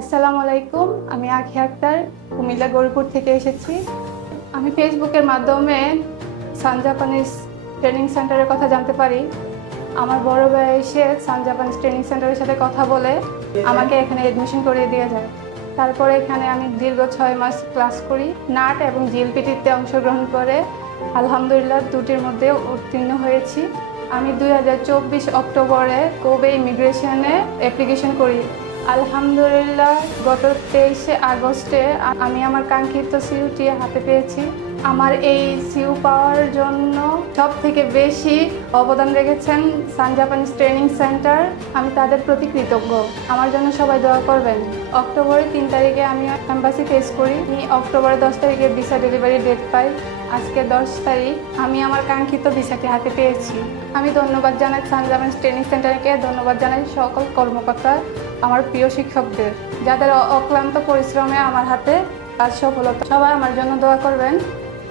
আসসালামু আলাইকুম। আমি আখিয়া আক্তার কুমিল্লা গৌরীপুর থেকে এসেছি। আমি ফেসবুকের মাধ্যমে সান জাপানিজ ট্রেনিং সেন্টারের কথা জানতে পারি। আমার বড় ভাই এসে সান জাপানিজ ট্রেনিং সেন্টারের সাথে কথা বলে আমাকে এখানে অ্যাডমিশন করিয়ে দিয়ে যায়। তারপরে এখানে আমি দীর্ঘ 6 মাস ক্লাস করি। নাট এবং জিএলপিটিতে অংশগ্রহণ করে আলহামদুলিল্লাহ দুটির মধ্যে উত্তীর্ণ হয়েছি। আমি 2024 অক্টোবরে কোবে ইমিগ্রেশনে অ্যাপ্লিকেশন করি। আলহামদুলিল্লাহ গত 23 আগস্টে আমি আমার কাঙ্ক্ষিত সিইউটি হাতে পেয়েছি। আমার এই সিইউ পাওয়ার জন্য সবথেকে বেশি অবদান রেখেছেন সান জাপানিজ ট্রেনিং সেন্টার। আমি তাদের প্রতি কৃতজ্ঞ। আমার জন্য সবাই দোয়া করবেন। অক্টোবরের 3 তারিখে আমি এম্বাসি ফেস করি। অক্টোবরের 10 তারিখে ভিসা ডেলিভারি ডেট পাই। আজকে 10 তারিখ আমি আমার কাঙ্ক্ষিত ভিসাটি হাতে পেয়েছি। আমি ধন্যবাদ জানাই সান জাপানিজ ট্রেনিং সেন্টারকে, ধন্যবাদ জানাই সকল কর্মকর্তা, আমার প্রিয় শিক্ষকদের, যাদের অক্লান্ত পরিশ্রমে আমার হাতে কাজ সফলতা। সবাই আমার জন্য দোয়া করবেন,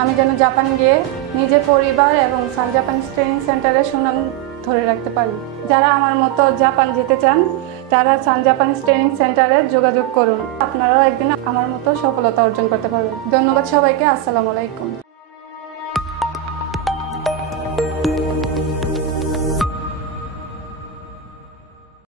আমি যেন জাপান গিয়ে নিজের পরিবার এবং সান জাপানিজ ট্রেনিং সেন্টারের সুনাম ধরে রাখতে পারি। যারা আমার মতো জাপান যেতে চান তারা সান জাপানিজ ট্রেনিং সেন্টারে যোগাযোগ করুন। আপনারাও একদিন আমার মতো সফলতা অর্জন করতে পারবেন। ধন্যবাদ সবাইকে। আসসালামু আলাইকুম।